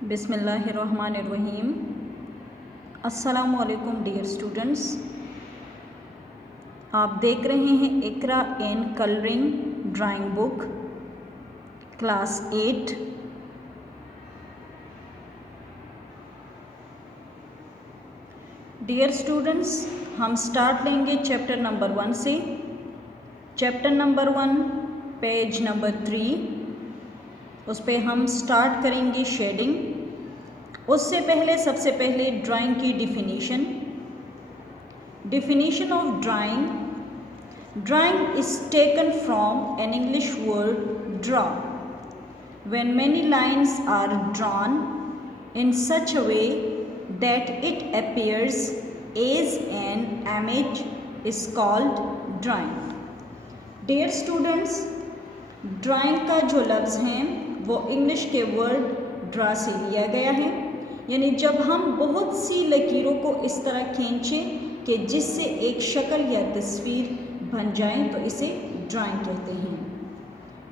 बिस्मिल्लाहिर्रहमानिर्रहीम। अस्सलामुअलैकुम dear students, आप देख रहे हैं Iqra and colouring drawing book class 8। Dear students, हम स्टार्ट लेंगे चैप्टर नंबर 1 से। चैप्टर नंबर 1 पेज नंबर 3, उस पर हम स्टार्ट करेंगे शेडिंग। उससे पहले सबसे पहले ड्राइंग की definition of drawing is taken from an English word draw. When many lines are drawn in such a way that it appears as an image is called drawing. Dear students, drawing का जो लफ्ज़ है वो English के word draw से लिया गया है। यानी जब हम बहुत सी लकीरों को इस तरह खींचें कि जिससे एक शक्ल या तस्वीर बन जाए तो इसे ड्राइंग कहते हैं।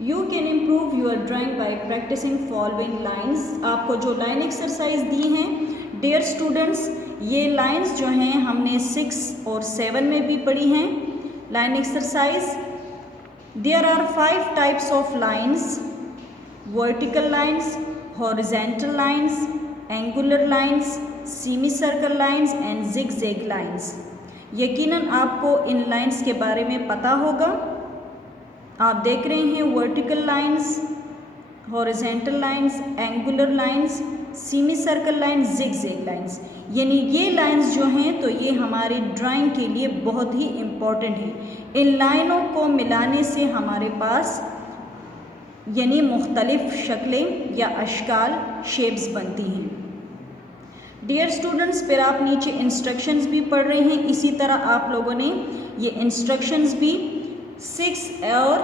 You can improve your drawing by practising following lines. आपको जो लाइन एक्सरसाइज दी हैं डियर स्टूडेंट्स, ये लाइन्स जो हैं हमने 6 और 7 में भी पढ़ी हैं। Line exercise, there are 5 types of lines: vertical lines, horizontal lines, angular lines, semi circle lines and zigzag lines. यकीनन आपको इन लाइन्स के बारे में पता होगा। आप देख रहे हैं vertical lines, horizontal lines, angular lines, semi circle lines, zigzag lines. यानी ये लाइंस जो हैं तो ये हमारी ड्राइंग के लिए बहुत ही इम्पॉर्टेंट है। इन लाइनों को मिलाने से हमारे पास यानी मुख्तलिफ शक्लें या अशकाल शेप्स बनती हैं। डियर स्टूडेंट्स, फिर आप नीचे इंस्ट्रक्शंस भी पढ़ रहे हैं। इसी तरह आप लोगों ने ये इंस्ट्रक्शंस भी 6 और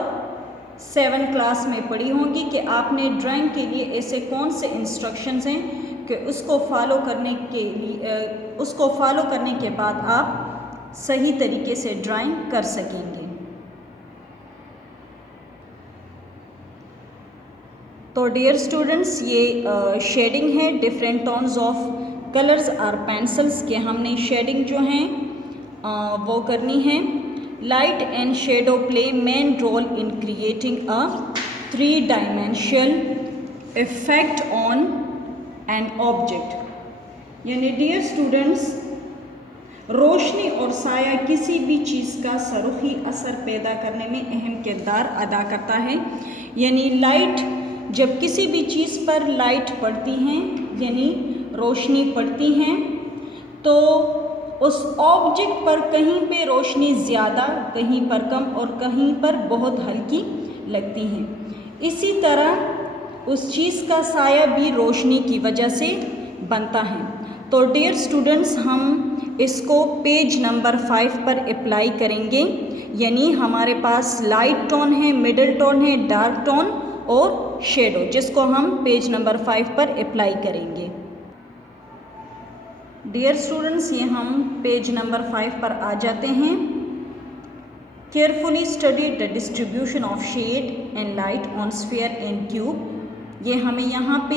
7 क्लास में पढ़ी होंगी कि आपने ड्राइंग के लिए ऐसे कौन से इंस्ट्रक्शंस हैं कि उसको फॉलो करने के बाद आप सही तरीके से ड्राइंग कर सकेंगे। तो डियर स्टूडेंट्स, ये शेडिंग है। डिफरेंट टोन्स ऑफ कलर्स और पेंसिल्स के हमने शेडिंग जो हैं वो करनी है। Light and shadow play main role in creating a 3-dimensional effect on an object. यानी डियर स्टूडेंट्स, रोशनी और साया किसी भी चीज़ का सरूखी असर पैदा करने में अहम किरदार अदा करता है। यानी लाइट, जब किसी भी चीज़ पर लाइट पड़ती हैं यानी रोशनी पड़ती हैं तो उस ऑब्जेक्ट पर कहीं पे रोशनी ज़्यादा, कहीं पर कम और कहीं पर बहुत हल्की लगती है। इसी तरह उस चीज़ का साया भी रोशनी की वजह से बनता है। तो डियर स्टूडेंट्स, हम इसको पेज नंबर 5 पर अप्लाई करेंगे। यानी हमारे पास लाइट टोन है, मिडल टोन है, डार्क टोन और शेडो, जिसको हम पेज नंबर 5 पर अप्लाई करेंगे। डियर स्टूडेंट्स, ये हम पेज नंबर 5 पर आ जाते हैं। Carefully study the distribution of shade and light on sphere and cube. ये हमें यहाँ पे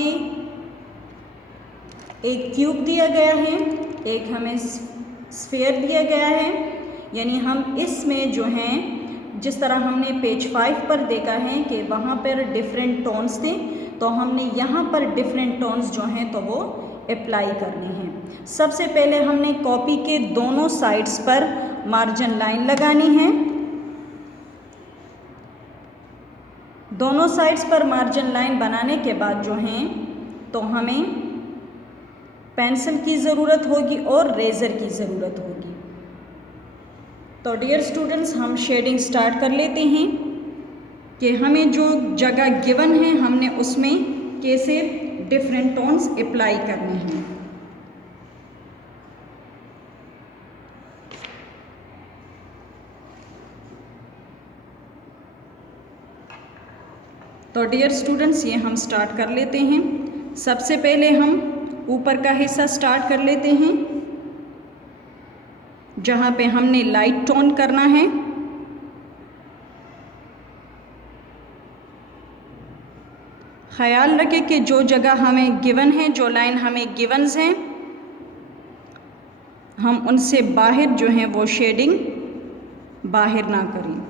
एक क्यूब दिया गया है, एक हमें स्फीयर दिया गया है। यानी हम इसमें जो हैं, जिस तरह हमने पेज 5 पर देखा है कि वहाँ पर डिफरेंट टोन्स थे, तो हमने यहाँ पर डिफरेंट टोन्स जो हैं तो वो अप्लाई करने हैं। सबसे पहले हमने कॉपी के दोनों साइड्स पर मार्जिन लाइन लगानी है। दोनों साइड्स पर मार्जिन लाइन बनाने के बाद जो हैं तो हमें पेंसिल की ज़रूरत होगी और रेज़र की ज़रूरत होगी। तो डियर स्टूडेंट्स, हम शेडिंग स्टार्ट कर लेते हैं कि हमें जो जगह गिवन है हमने उसमें कैसे डिफरेंट टोन्स अप्लाई करने हैं। तो डियर स्टूडेंट्स, ये हम स्टार्ट कर लेते हैं। सबसे पहले हम ऊपर का हिस्सा स्टार्ट कर लेते हैं जहाँ पे हमने लाइट टोन करना है। ख्याल रखें कि जो जगह हमें गिवन है, जो लाइन हमें गिवन्स हैं, हम उनसे बाहर जो हैं वो शेडिंग बाहर ना करें।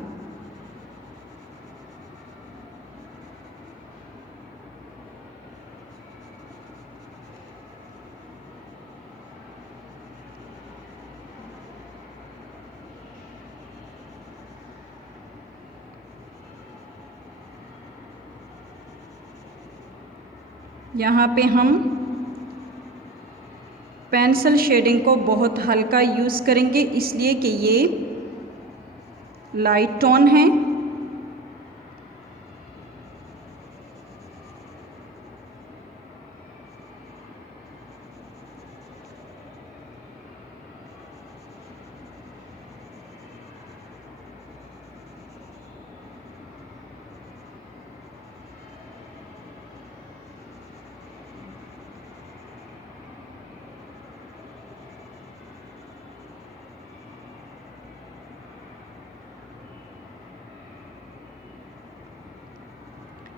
यहाँ पे हम पेंसिल शेडिंग को बहुत हल्का यूज़ करेंगे, इसलिए कि ये लाइट टोन है।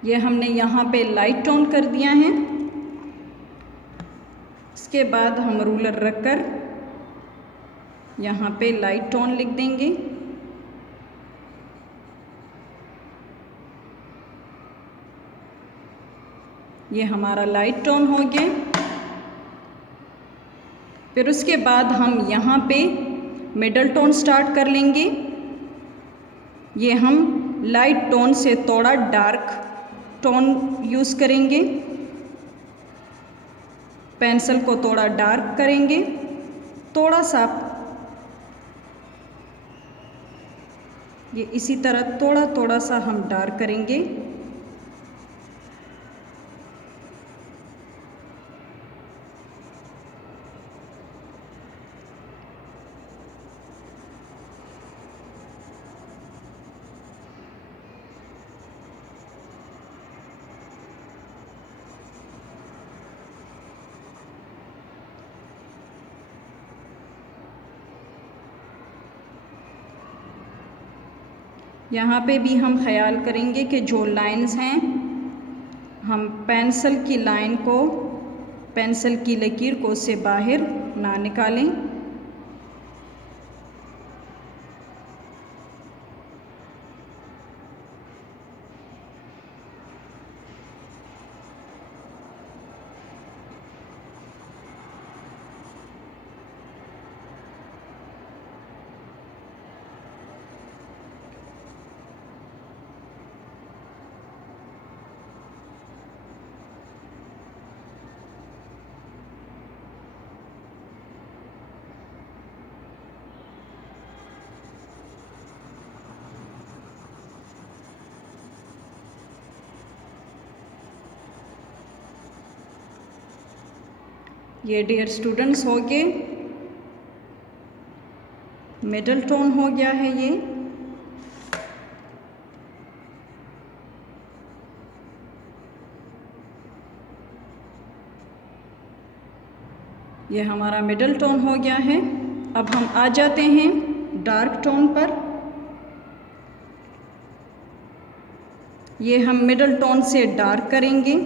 ये हमने यहाँ पे लाइट टोन कर दिया है। इसके बाद हम रूलर रखकर यहाँ पे लाइट टोन लिख देंगे। ये हमारा लाइट टोन हो गया। फिर उसके बाद हम यहाँ पे मिडल टोन स्टार्ट कर लेंगे। ये हम लाइट टोन से थोड़ा डार्क टोन यूज़ करेंगे, पेंसिल को थोड़ा डार्क करेंगे, थोड़ा सा ये इसी तरह थोड़ा थोड़ा सा हम डार्क करेंगे। यहाँ पे भी हम ख्याल करेंगे कि जो लाइंस हैं, हम पेंसिल की लाइन को, पेंसिल की लकीर को उससे बाहर ना निकालें। ये डियर स्टूडेंट्स हो गए, मिडल टोन हो गया है। ये हमारा मिडल टोन हो गया है। अब हम आ जाते हैं डार्क टोन पर। ये हम मिडल टोन से डार्क करेंगे।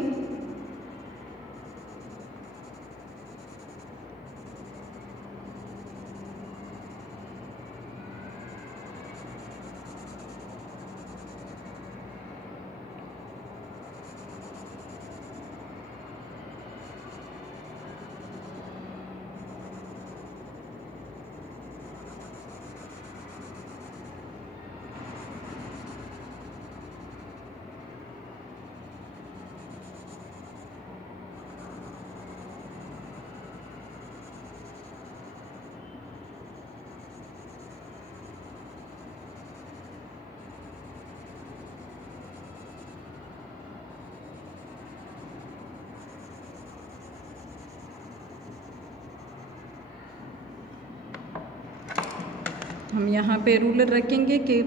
हम यहाँ पे रूलर रखेंगे कि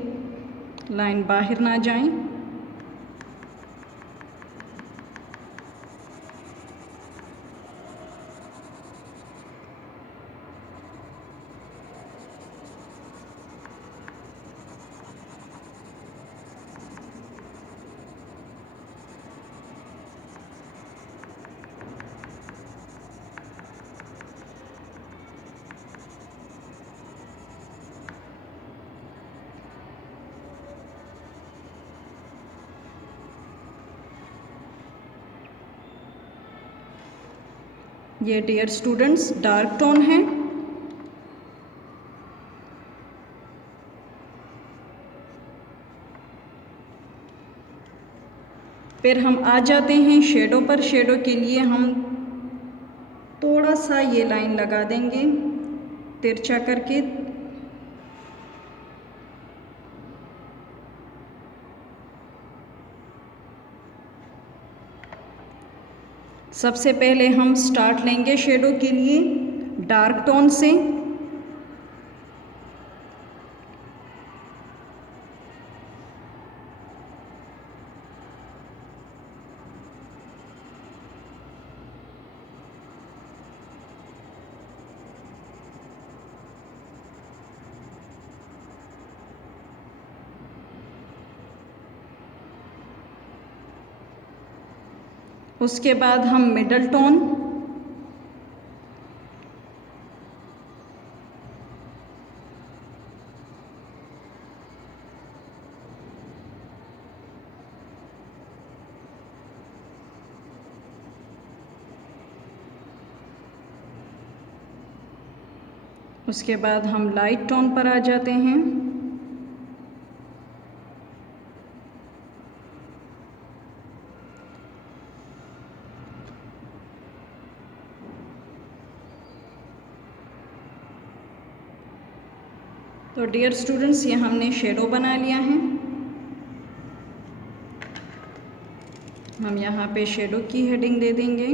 लाइन बाहर ना जाए। ये डियर स्टूडेंट्स डार्क टोन है। फिर हम आ जाते हैं शेडो पर। शेडो के लिए हम थोड़ा सा ये लाइन लगा देंगे तिरछा करके। सबसे पहले हम स्टार्ट लेंगे शेडो के लिए डार्क टोन से। उसके बाद हम मिडल टोन, उसके बाद हम लाइट टोन पर आ जाते हैं। तो डियर स्टूडेंट्स ये हमने शेडो बना लिया है। हम यहाँ पे शेडो की हेडिंग दे देंगे।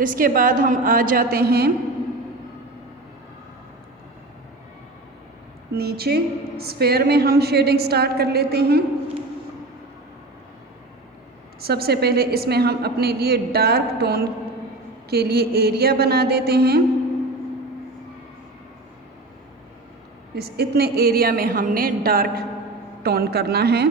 इसके बाद हम आ जाते हैं नीचे स्फेयर में। हम शेडिंग स्टार्ट कर लेते हैं। सबसे पहले इसमें हम अपने लिए डार्क टोन के लिए एरिया बना देते हैं। इस इतने एरिया में हमने डार्क टोन करना है।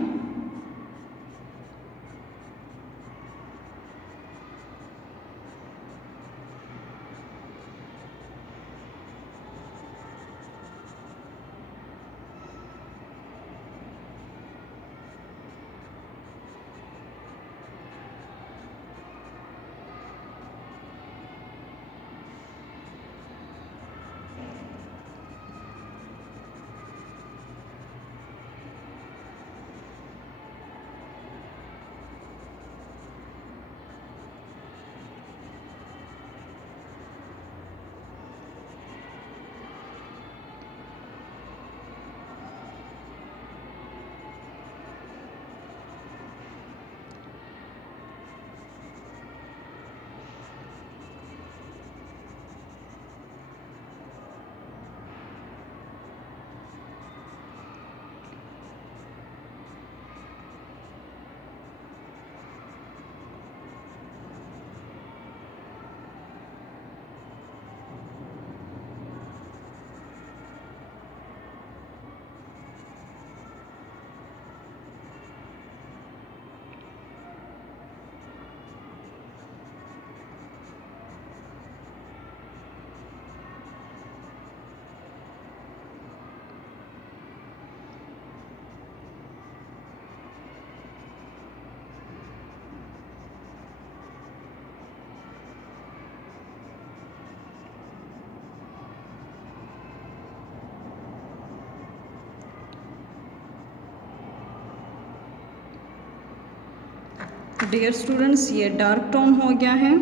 डियर स्टूडेंट्स ये डार्क टोन हो गया है।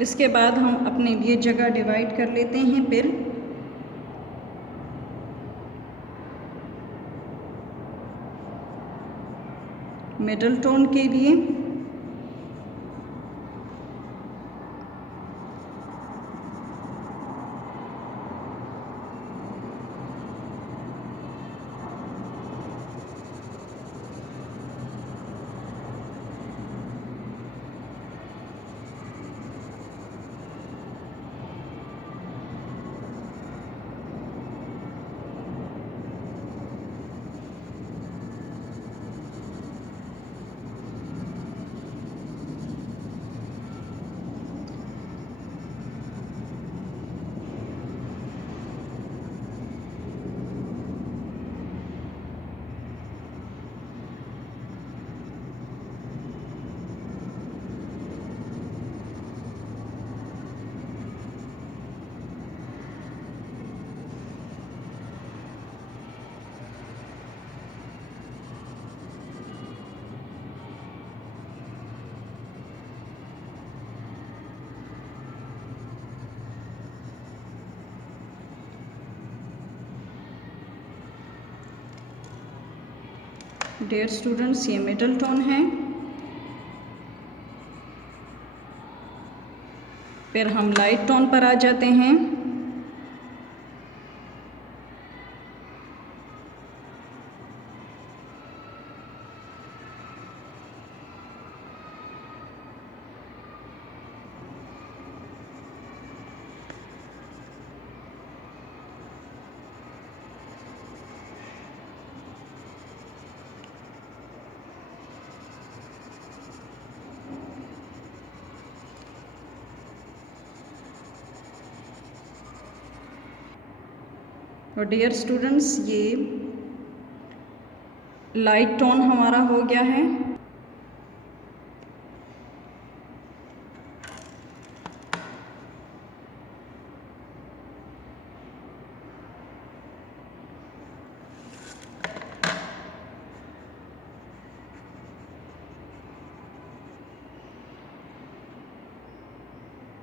इसके बाद हम अपने लिए जगह डिवाइड कर लेते हैं। फिर मिडल टोन के लिए डियर स्टूडेंट्स, ये मिडल टोन है। फिर हम लाइट टोन पर आ जाते हैं। और डियर स्टूडेंट्स, ये लाइट टोन हमारा हो गया है।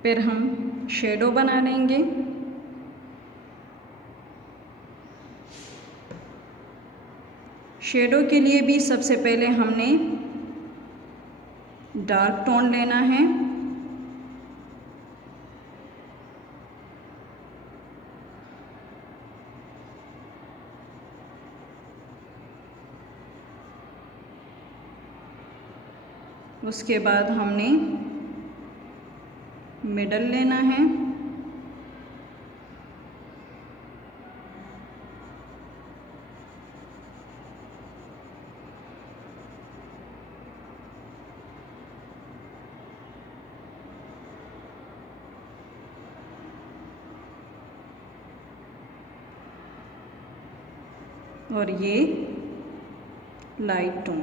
फिर हम शेडो बना लेंगे। शेडो के लिए भी सबसे पहले हमने डार्क टोन लेना है। उसके बाद हमने मिडल लेना है। और ये लाइट टोन।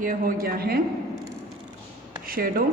ये हो गया है शेडो।